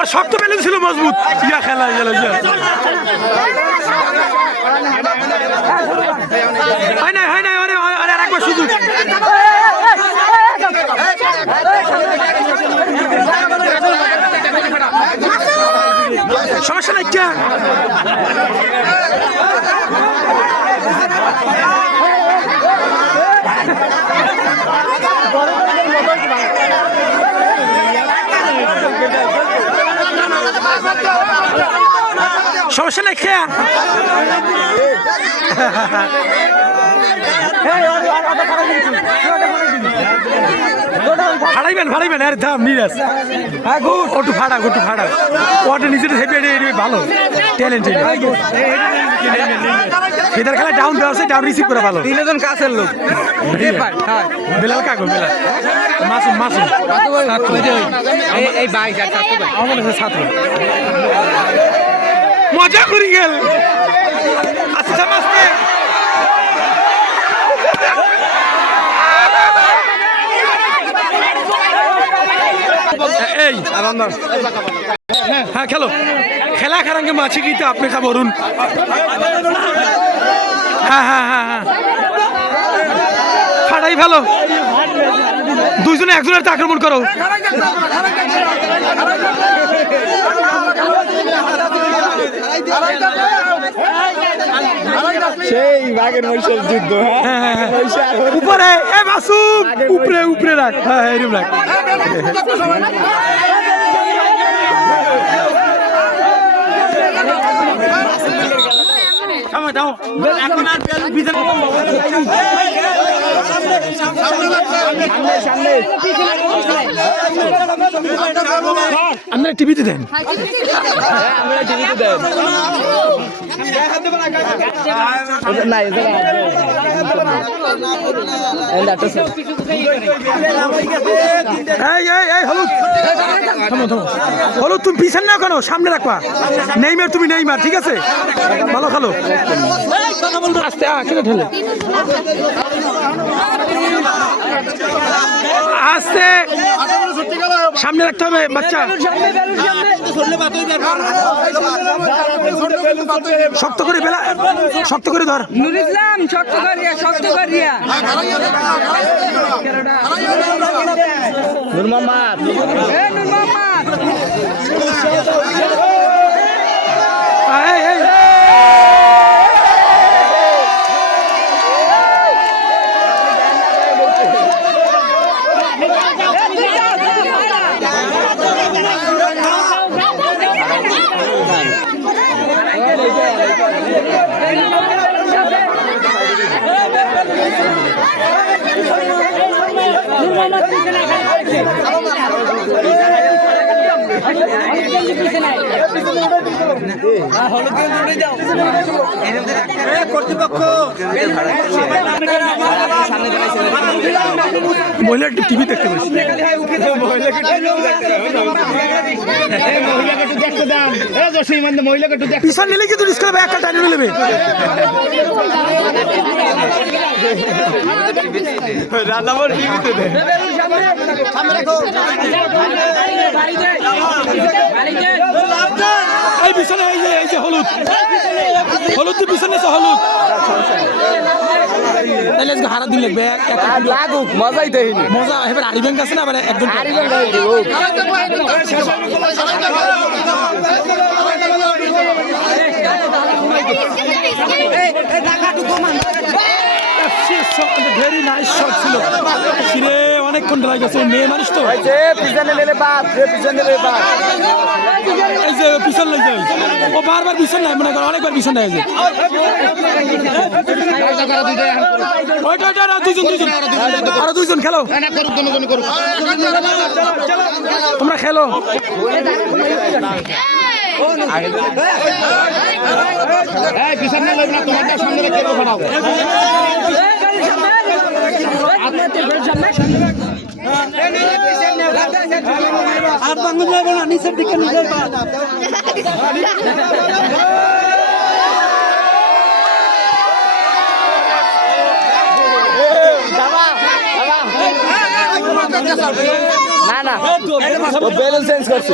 আর শক্ত ব্যালেন্স ছিল মজবুত ইয়া খেলা গেল হয় না আর একবার সুযোগ সমস্যা নাই কে সমস্যা নাই খেয়া ভাড়াইবেন আরে দাম নিরাজ ওটু ফাড়া ওটা নিজের হেপি ভালো ট্যালেন্টেড ফেদার খেলা ডাউন দেওয়া আছে ডাউন রিসিভ করে ভালো তিনজন কাছের লোক বেলাল কাকু বেলাল মাসুম এই ভাই আমার ছাত্র মজা করি গেল আচ্ছা মাস্তে এই হ্যাঁ খেলা খারাঙ্গে মাছি গীতে আপনি খাবরুন হ্যাঁ ফাটাই ভালো দুইজনে একজনের আক্রমণ করো সেই বাঘের মহিষের যুদ্ধ উপরে এ মাসুম উপরে রাখ হ্যাঁ এরকম রাখ আমরা টিভিতে দেন হলুদ তুমি পিছনে না কেন সামনে রাখবা তুমি নেইমার ঠিক আছে ভালো খেলো আস্তে ঢেলে আস্তে সামনে রাখতে হবে বাচ্চা শক্ত করে ধর নুর ইসলাম শক্ত করিয়া নূর মোহাম্মদ মহিলা একটু টিভি দেখতে পাচ্ছি পিছন নিলে কিন্তু রিস্ক হবে একটা টাইনে নেবে এই পিছনে এই যে হলুদ তো পিছনে হলুদ তাহলে আজকে হারা দিন লাগবে লাগুক মজাই দেয়নি মজা এবার আরি ব্যাংক আছে না মানে একদম ভেরি নাইস শট ছিল অনেকক্ষণ ড্রাই গেছে মেয়ে মানুষ তো পিছনে নেলে বাপ এই যে পিছন লাই যাই ও বারবার পিছন নাই মনে করো অনেকবার পিছন নাই যে আরো দুইজন খেলো তোমরা খেলো আর বাংলা যাবে না নিচের দিকে নিজের না না ও ব্যালেন্স চেঞ্জ করছে